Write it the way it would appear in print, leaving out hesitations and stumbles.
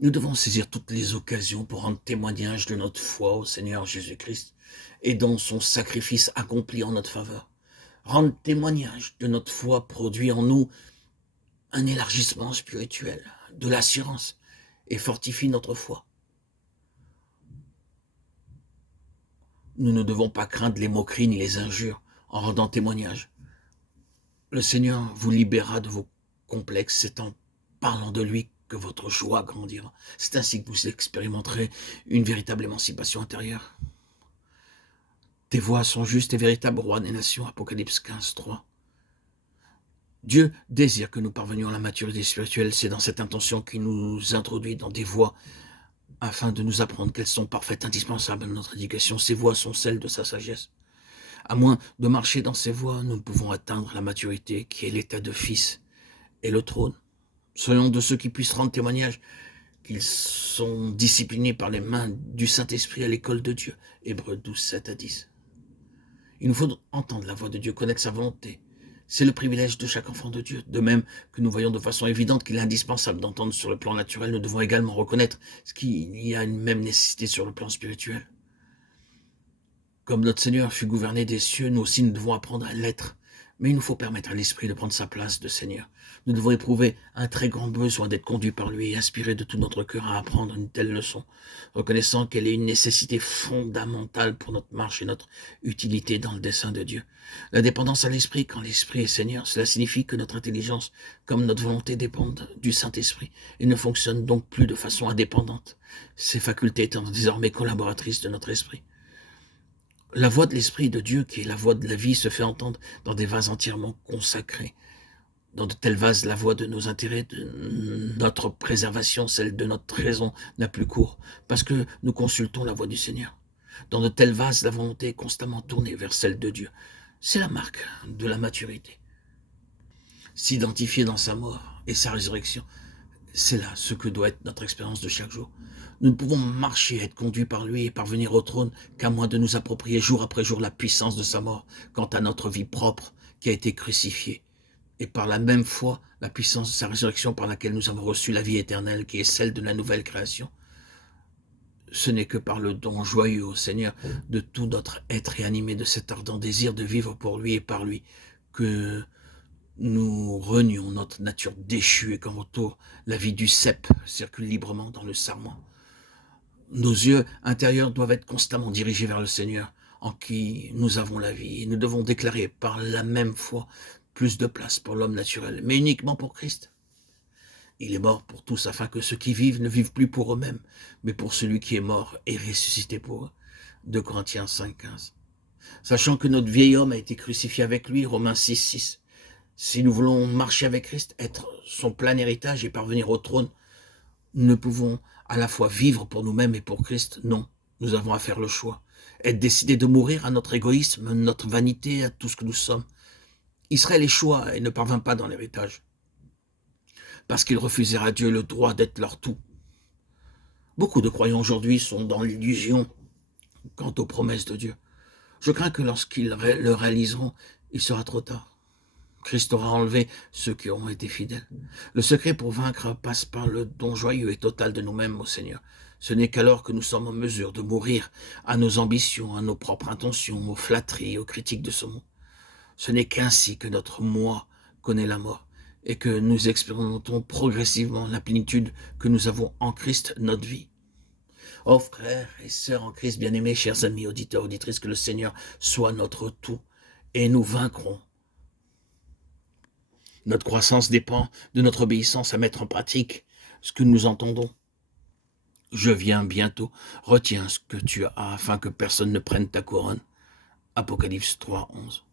Nous devons saisir toutes les occasions pour rendre témoignage de notre foi au Seigneur Jésus-Christ et dans son sacrifice accompli en notre faveur. Rendre témoignage de notre foi produit en nous un élargissement spirituel, de l'assurance et fortifie notre foi. Nous ne devons pas craindre les moqueries ni les injures en rendant témoignage. Le Seigneur vous libérera de vos complexes, c'est en parlant de lui que votre joie grandira. C'est ainsi que vous expérimenterez une véritable émancipation intérieure. Tes voix sont justes et véritables, roi des nations, Apocalypse 15, 3. Dieu désire que nous parvenions à la maturité spirituelle, c'est dans cette intention qu'il nous introduit dans des voies afin de nous apprendre qu'elles sont parfaites, indispensables à notre éducation. Ces voies sont celles de sa sagesse. À moins de marcher dans ces voies, nous ne pouvons atteindre la maturité qui est l'état de fils et le trône. Soyons de ceux qui puissent rendre témoignage qu'ils sont disciplinés par les mains du Saint-Esprit à l'école de Dieu. Hébreux 12, 7 à 10. Il nous faut entendre la voix de Dieu, connaître sa volonté. C'est le privilège de chaque enfant de Dieu. De même que nous voyons de façon évidente qu'il est indispensable d'entendre sur le plan naturel, nous devons également reconnaître qu'il y a une même nécessité sur le plan spirituel. Comme notre Seigneur fut gouverné des cieux, nous aussi nous devons apprendre à l'être. Mais il nous faut permettre à l'Esprit de prendre sa place de Seigneur. Nous devons éprouver un très grand besoin d'être conduits par lui et inspirer de tout notre cœur à apprendre une telle leçon, reconnaissant qu'elle est une nécessité fondamentale pour notre marche et notre utilité dans le dessein de Dieu. La dépendance à l'Esprit, quand l'Esprit est Seigneur, cela signifie que notre intelligence, comme notre volonté, dépendent du Saint-Esprit et ne fonctionnent donc plus de façon indépendante, ces facultés étant désormais collaboratrices de notre esprit. La voix de l'Esprit de Dieu, qui est la voix de la vie, se fait entendre dans des vases entièrement consacrés. Dans de tels vases, la voix de nos intérêts, de notre préservation, celle de notre raison, n'a plus cours, parce que nous consultons la voix du Seigneur. Dans de tels vases, la volonté est constamment tournée vers celle de Dieu. C'est la marque de la maturité. S'identifier dans sa mort et sa résurrection, c'est là ce que doit être notre expérience de chaque jour. Nous ne pouvons marcher, être conduits par lui et parvenir au trône qu'à moins de nous approprier jour après jour la puissance de sa mort quant à notre vie propre qui a été crucifiée. Et par la même foi, la puissance de sa résurrection par laquelle nous avons reçu la vie éternelle qui est celle de la nouvelle création. Ce n'est que par le don joyeux au Seigneur de tout notre être et animé de cet ardent désir de vivre pour lui et par lui que nous renions notre nature déchue et qu'en retour, la vie du cep circule librement dans le sarment. Nos yeux intérieurs doivent être constamment dirigés vers le Seigneur, en qui nous avons la vie. Et nous devons déclarer par la même foi plus de place pour l'homme naturel, mais uniquement pour Christ. Il est mort pour tous, afin que ceux qui vivent ne vivent plus pour eux-mêmes, mais pour celui qui est mort et ressuscité pour eux. 2 Corinthiens 5, 15. Sachant que notre vieil homme a été crucifié avec lui, Romains 6, 6. Si nous voulons marcher avec Christ, être son plein héritage et parvenir au trône, nous ne pouvons à la fois vivre pour nous-mêmes et pour Christ. Non, nous avons à faire le choix. Être décidé de mourir à notre égoïsme, notre vanité, à tout ce que nous sommes. Israël échoua et ne parvint pas dans l'héritage, parce qu'ils refusèrent à Dieu le droit d'être leur tout. Beaucoup de croyants aujourd'hui sont dans l'illusion quant aux promesses de Dieu. Je crains que lorsqu'ils le réaliseront, il sera trop tard. Christ aura enlevé ceux qui auront été fidèles. Le secret pour vaincre passe par le don joyeux et total de nous-mêmes au Seigneur. Ce n'est qu'alors que nous sommes en mesure de mourir à nos ambitions, à nos propres intentions, aux flatteries, aux critiques de ce monde. Ce n'est qu'ainsi que notre moi connaît la mort et que nous expérimentons progressivement la plénitude que nous avons en Christ, notre vie. Oh frères et sœurs en Christ, bien-aimés, chers amis, auditeurs, auditrices, que le Seigneur soit notre tout et nous vaincrons. Notre croissance dépend de notre obéissance à mettre en pratique ce que nous entendons. Je viens bientôt, retiens ce que tu as afin que personne ne prenne ta couronne. Apocalypse 3, 11.